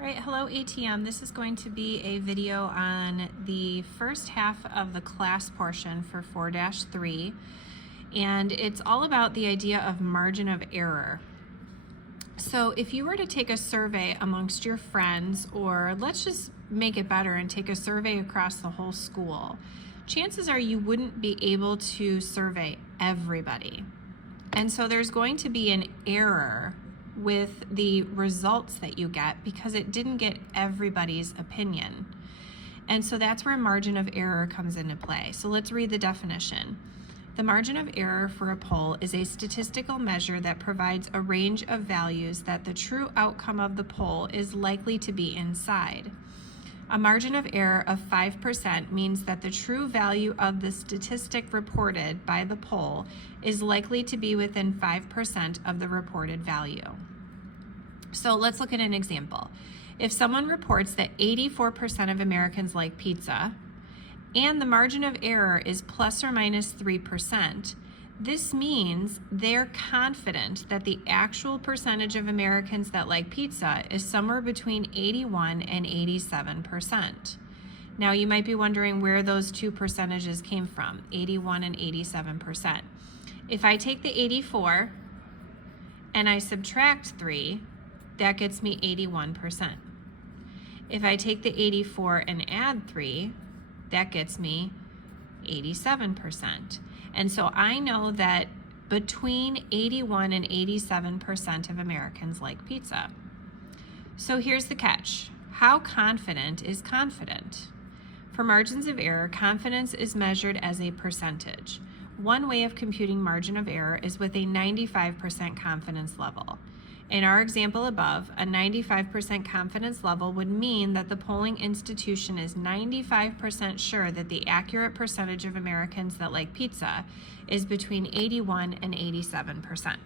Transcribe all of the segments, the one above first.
All right, hello ATM. This is going to be a video on the first half of the class portion for 4-3, and it's all about the idea of margin of error. So if you were to take a survey amongst your friends, or let's just make it better and take a survey across the whole school, chances are you wouldn't be able to survey everybody. And so there's going to be an error with the results that you get because it didn't get everybody's opinion. And so that's where margin of error comes into play. So let's read the definition. The margin of error for a poll is a statistical measure that provides a range of values that the true outcome of the poll is likely to be inside. A margin of error of 5% means that the true value of the statistic reported by the poll is likely to be within 5% of the reported value. So let's look at an example. If someone reports that 84% of Americans like pizza, and the margin of error is plus or minus 3%, this means they're confident that the actual percentage of Americans that like pizza is somewhere between 81 and 87%. Now you might be wondering where those two percentages came from, 81 and 87%. If I take the 84 and I subtract 3, that gets me 81%. If I take the 84 and add 3, that gets me 87%. And so I know that between 81 and 87% of Americans like pizza. So here's the catch. How confident is confident? For margins of error, confidence is measured as a percentage. One way of computing margin of error is with a 95% confidence level. In our example above, a 95% confidence level would mean that the polling institution is 95% sure that the accurate percentage of Americans that like pizza is between 81 and 87%.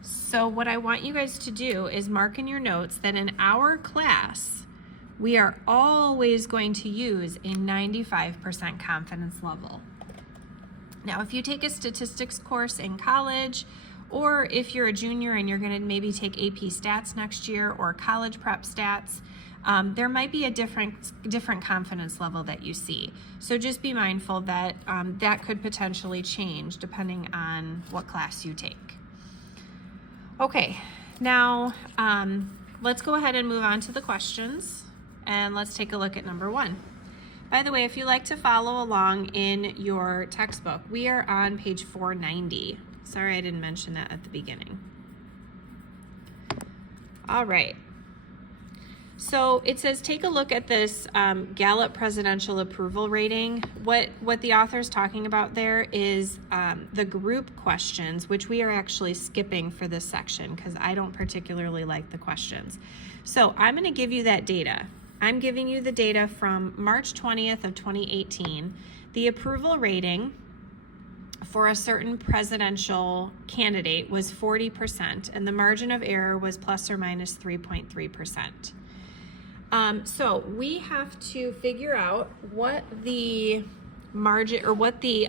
So what I want you guys to do is mark in your notes that in our class, we are always going to use a 95% confidence level. Now, if you take a statistics course in college, or if you're a junior and you're going to maybe take AP Stats next year or college prep stats, there might be a different confidence level that you see. So just be mindful that that could potentially change depending on what class you take. Okay, now let's go ahead and move on to the questions, and let's take a look at number 1. By the way, if you like to follow along in your textbook, we are on page 490. Sorry, I didn't mention that at the beginning. All right. So it says, take a look at this Gallup presidential approval rating. What the author is talking about there is the group questions, which we are actually skipping for this section because I don't particularly like the questions. So I'm going to give you that data. I'm giving you the data from March 20th of 2018. The approval rating for a certain presidential candidate was 40%, and the margin of error was plus or minus 3.3%. So we have to figure out what the margin, or what the,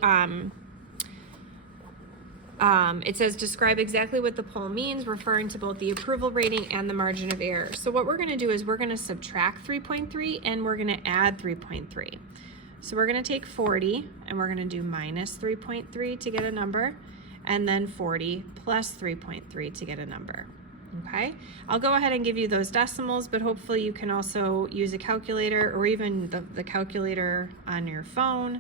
it says describe exactly what the poll means, referring to both the approval rating and the margin of error. So what we're going to do is we're going to subtract 3.3 and we're going to add 3.3. So we're going to take 40 and we're going to do minus 3.3 to get a number, and then 40 plus 3.3 to get a number. Okay, I'll go ahead and give you those decimals, but hopefully you can also use a calculator or even the calculator on your phone.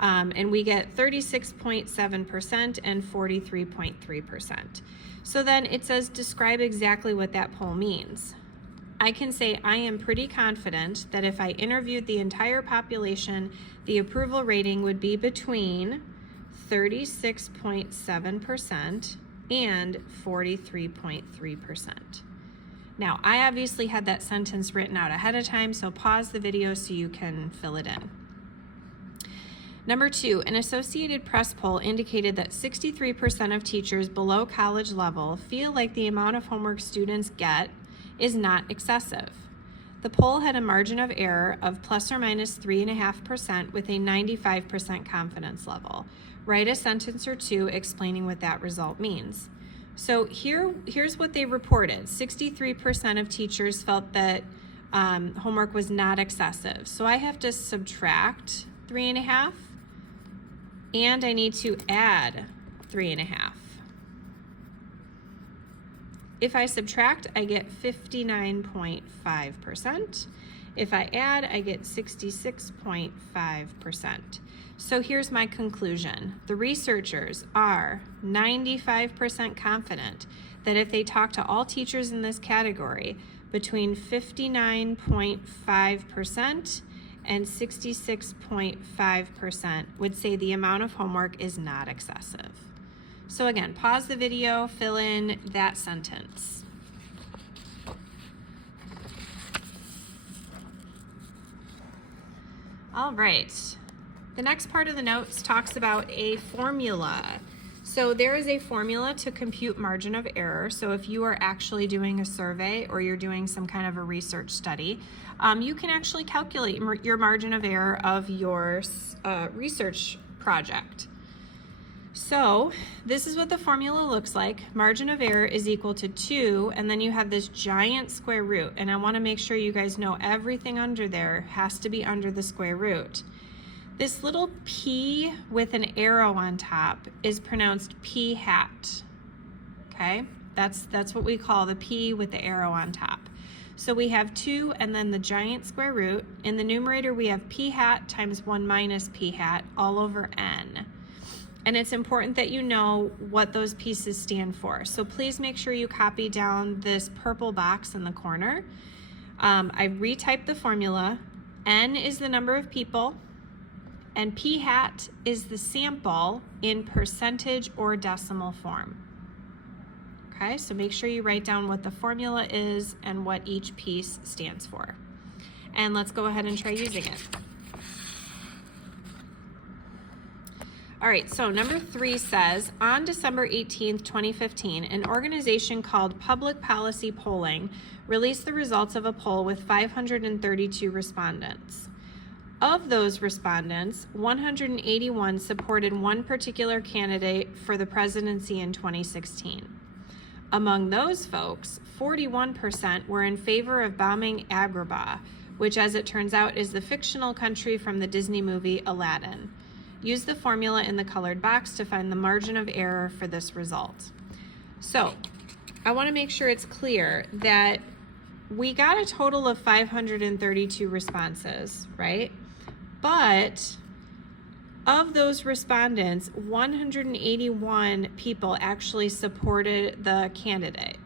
And we get 36.7% and 43.3%. So then it says describe exactly what that poll means. I can say I am pretty confident that if I interviewed the entire population, the approval rating would be between 36.7% and 43.3%. Now, I obviously had that sentence written out ahead of time, so pause the video so you can fill it in. Number 2, an Associated Press poll indicated that 63% of teachers below college level feel like the amount of homework students get is not excessive. The poll had a margin of error of plus or minus 3.5% with a 95% confidence level. Write a sentence or two explaining what that result means. So here's what they reported. 63% of teachers felt that homework was not excessive. So I have to subtract 3.5, and I need to add 3.5. If I subtract, I get 59.5%. If I add, I get 66.5%. So here's my conclusion. The researchers are 95% confident that if they talk to all teachers in this category, between 59.5% and 66.5% would say the amount of homework is not excessive. So again, pause the video, fill in that sentence. All right, the next part of the notes talks about a formula. So there is a formula to compute margin of error. So if you are actually doing a survey or you're doing some kind of a research study, you can actually calculate your margin of error of your research project. So this is what the formula looks like. Margin of error is equal to 2, and then you have this giant square root. And I want to make sure you guys know everything under there has to be under the square root. This little p with an arrow on top is pronounced p hat. Okay, that's what we call the p with the arrow on top. So we have 2 and then the giant square root. In the numerator we have p hat times 1 minus p hat all over n. And it's important that you know what those pieces stand for. So please make sure you copy down this purple box in the corner. I retyped the formula. N is the number of people, and p hat is the sample in percentage or decimal form. Okay, so make sure you write down what the formula is and what each piece stands for. And let's go ahead and try using it. All right, so number 3 says, on December 18th, 2015, an organization called Public Policy Polling released the results of a poll with 532 respondents. Of those respondents, 181 supported one particular candidate for the presidency in 2016. Among those folks, 41% were in favor of bombing Agrabah, which, as it turns out, is the fictional country from the Disney movie Aladdin. Use the formula in the colored box to find the margin of error for this result. So I want to make sure it's clear that we got a total of 532 responses, right? But of those respondents, 181 people actually supported the candidate.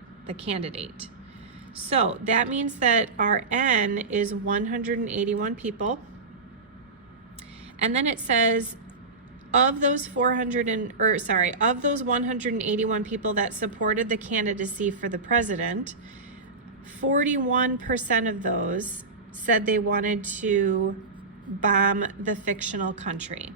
So that means that our N is 181 people. And then it says, of those 181 people that supported the candidacy for the president, 41% of those said they wanted to bomb the fictional country.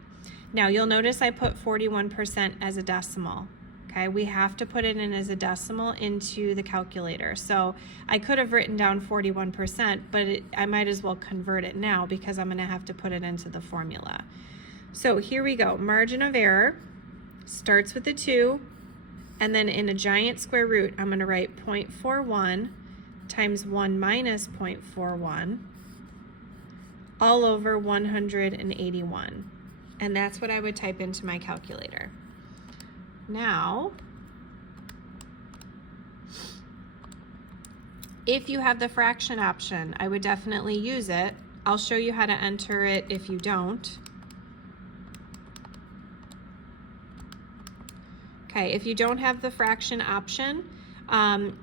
Now you'll notice I put 41% as a decimal. Okay, we have to put it in as a decimal into the calculator. So I could have written down 41%, but I might as well convert it now because I'm going to have to put it into the formula. So here we go. Margin of error starts with the 2, and then in a giant square root, I'm going to write 0.41 times 1 minus 0.41 all over 181. And that's what I would type into my calculator. Now, if you have the fraction option, I would definitely use it. I'll show you how to enter it if you don't. Okay, if you don't have the fraction option,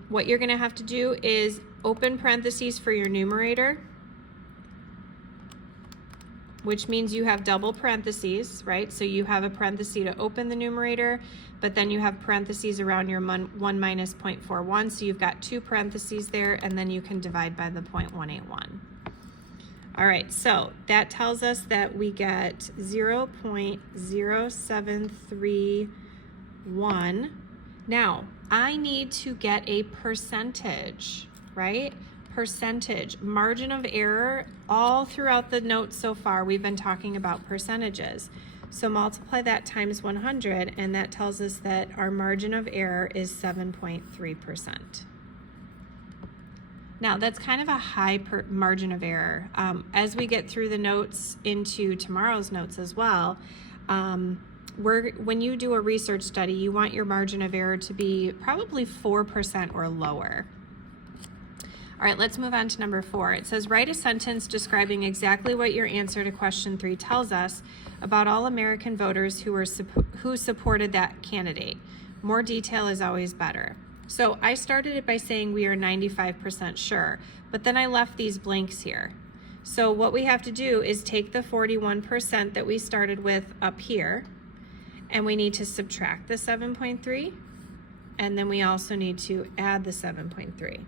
what you're going to have to do is open parentheses for your numerator, which means you have double parentheses, right? So you have a parenthesis to open the numerator, but then you have parentheses around your 1 minus 0.41, so you've got 2 parentheses there, and then you can divide by the 0.181. All right, so that tells us that we get 0.0731. Now, I need to get a percentage, right? Percentage, margin of error, all throughout the notes so far, we've been talking about percentages. So multiply that times 100, and that tells us that our margin of error is 7.3%. Now, that's kind of a high margin of error. As we get through the notes into tomorrow's notes as well, when you do a research study, you want your margin of error to be probably 4% or lower. All right, let's move on to number 4. It says, write a sentence describing exactly what your answer to question 3 tells us about all American voters who supported that candidate. More detail is always better. So I started it by saying we are 95% sure, but then I left these blanks here. So what we have to do is take the 41% that we started with up here, and we need to subtract the 7.3, and then we also need to add the 7.3.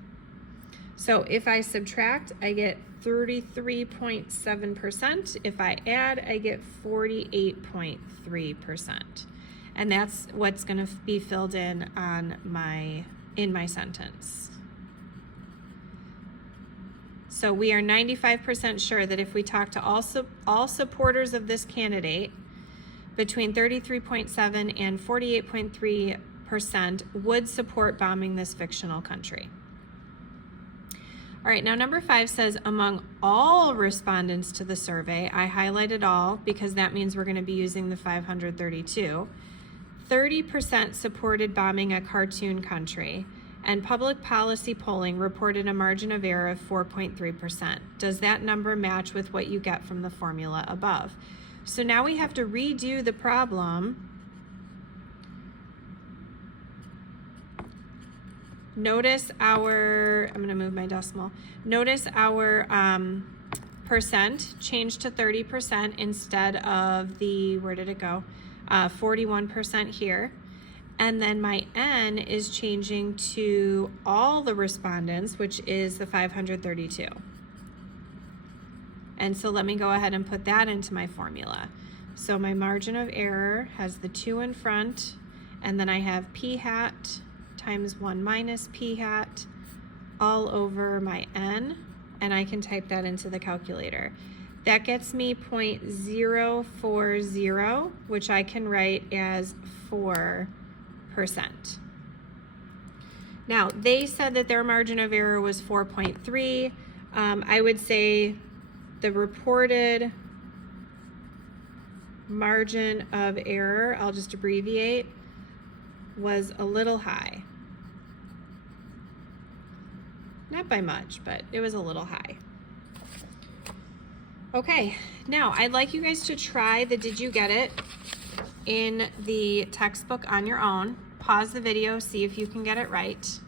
So if I subtract, I get 33.7%. If I add, I get 48.3%. And that's what's going to be filled in on my sentence. So we are 95% sure that if we talk to all supporters of this candidate, between 33.7 and 48.3% would support bombing this fictional country. All right, now number 5 says, among all respondents to the survey, I highlighted all because that means we're going to be using the 532. 30% supported bombing a cartoon country, and public policy polling reported a margin of error of 4.3%. Does that number match with what you get from the formula above? So now we have to redo the problem. Notice our, I'm going to move my decimal. Notice our percent changed to 30% instead of the, where did it go? 41% here. And then my N is changing to all the respondents, which is the 532. And so let me go ahead and put that into my formula. So my margin of error has the 2 in front, and then I have p hat times 1 minus p hat all over my N, and I can type that into the calculator. That gets me 0.040, which I can write as 4%. Now, they said that their margin of error was 4.3. I would say the reported margin of error, I'll just abbreviate, was a little high. Not by much, but it was a little high. Okay, now I'd like you guys to try the Did You Get It in the textbook on your own. Pause the video, see if you can get it right.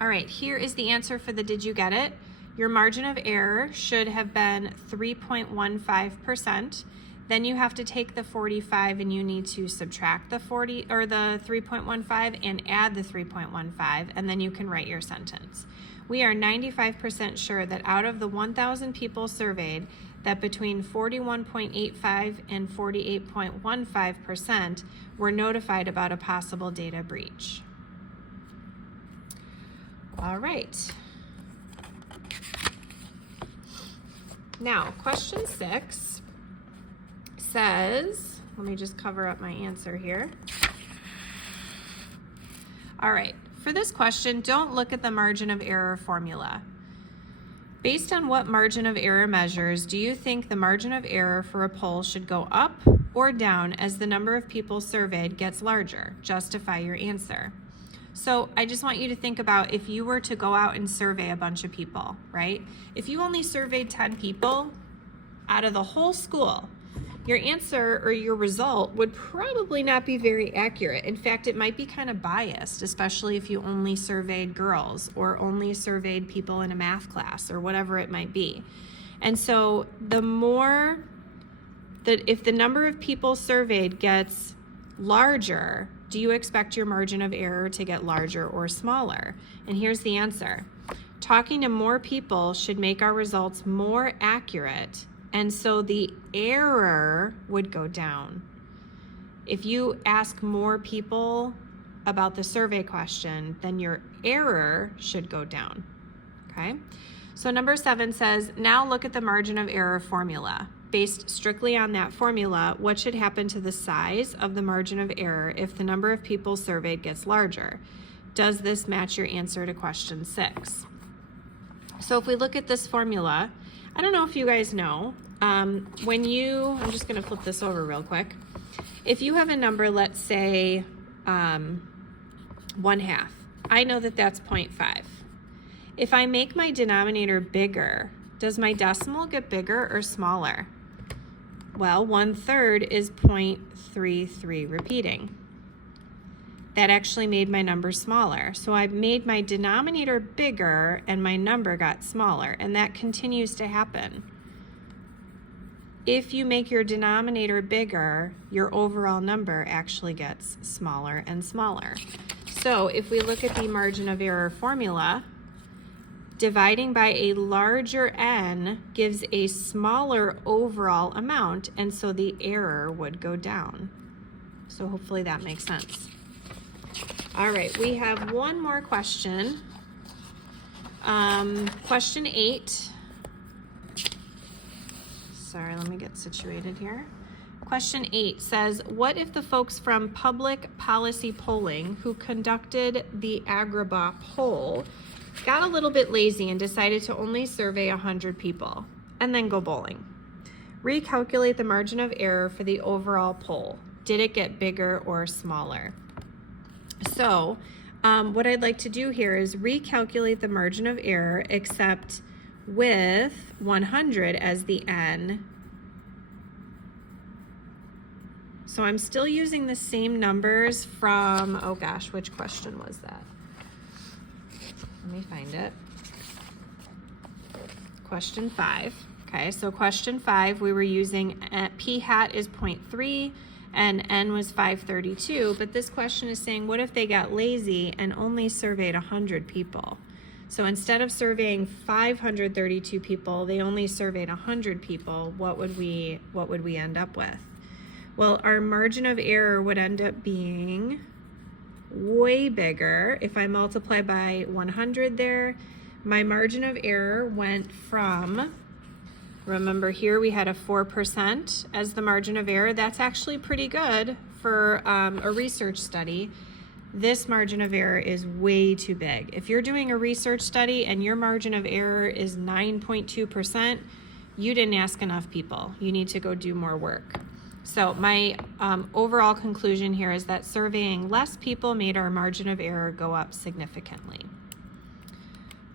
All right, here is the answer for the Did You Get It? Your margin of error should have been 3.15%. Then you have to take the 45 and you need to subtract the 3.15 and add the 3.15, and then you can write your sentence. We are 95% sure that out of the 1,000 people surveyed, that between 41.85 and 48.15% were notified about a possible data breach. All right. Now, question 6 says, let me just cover up my answer here. All right, for this question, don't look at the margin of error formula. Based on what margin of error measures, do you think the margin of error for a poll should go up or down as the number of people surveyed gets larger? Justify your answer. So I just want you to think about if you were to go out and survey a bunch of people, right? If you only surveyed 10 people out of the whole school, your answer or your result would probably not be very accurate. In fact, it might be kind of biased, especially if you only surveyed girls or only surveyed people in a math class or whatever it might be. And so if the number of people surveyed gets larger, do you expect your margin of error to get larger or smaller? And here's the answer. Talking to more people should make our results more accurate, and so the error would go down. If you ask more people about the survey question, then your error should go down, okay? So number 7 says, now look at the margin of error formula. Based strictly on that formula, what should happen to the size of the margin of error if the number of people surveyed gets larger? Does this match your answer to question 6? So if we look at this formula, I don't know if you guys know, I'm just gonna flip this over real quick. If you have a number, let's say 1/2, I know that that's 0.5. If I make my denominator bigger, does my decimal get bigger or smaller? Well, 1/3 is 0.33 repeating. That actually made my number smaller. So I made my denominator bigger and my number got smaller, and that continues to happen. If you make your denominator bigger, your overall number actually gets smaller and smaller. So if we look at the margin of error formula, dividing by a larger n gives a smaller overall amount, and so the error would go down. So hopefully that makes sense. All right, we have one more question. Question 8. Sorry, let me get situated here. Question 8 says, what if the folks from Public Policy Polling who conducted the Agrabah poll got a little bit lazy and decided to only survey 100 people and then go bowling? Recalculate the margin of error for the overall poll. Did it get bigger or smaller? So what I'd like to do here is recalculate the margin of error, except with 100 as the n. So I'm still using the same numbers from, oh gosh, which question was that? Let me find it. Question 5. Okay, so question 5, we were using p hat is 0.3 and n was 532, but this question is saying, what if they got lazy and only surveyed 100 people? So instead of surveying 532 people, they only surveyed 100 people. What would we end up with? Well, our margin of error would end up being way bigger. If I multiply by 100 there, my margin of error went from, remember here we had a 4% as the margin of error. That's actually pretty good for a research study. This margin of error is way too big. If you're doing a research study and your margin of error is 9.2%, you didn't ask enough people. You need to go do more work. So my overall conclusion here is that surveying less people made our margin of error go up significantly.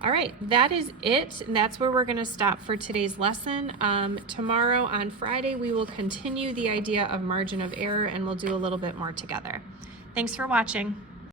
All right, that is it. And that's where we're going to stop for today's lesson. Tomorrow on Friday, we will continue the idea of margin of error and we'll do a little bit more together. Thanks for watching.